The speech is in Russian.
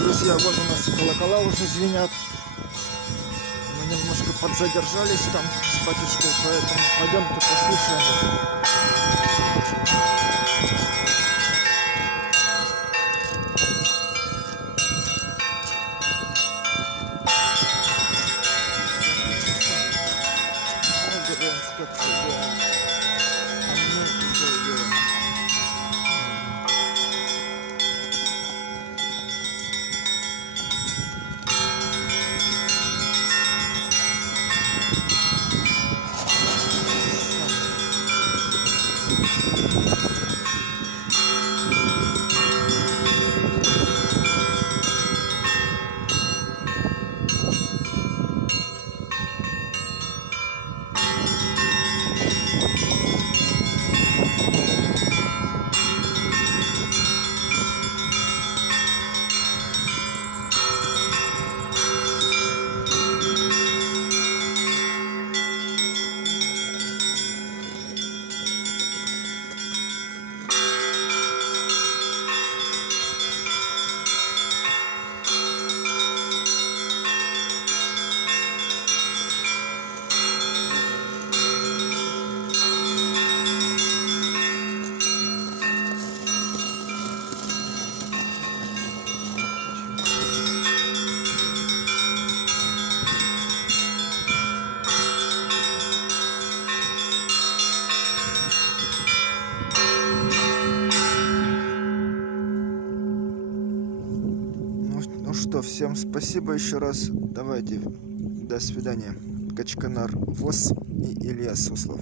Друзья, вот у нас колокола уже звенят. Мы немножко подзадержались там с батюшкой, поэтому пойдемте послушаем. Инспекция делает. А мне уже делаем. Ну что, всем спасибо еще раз. Давайте, до свидания. Качканар ВОС и Илья Суслов.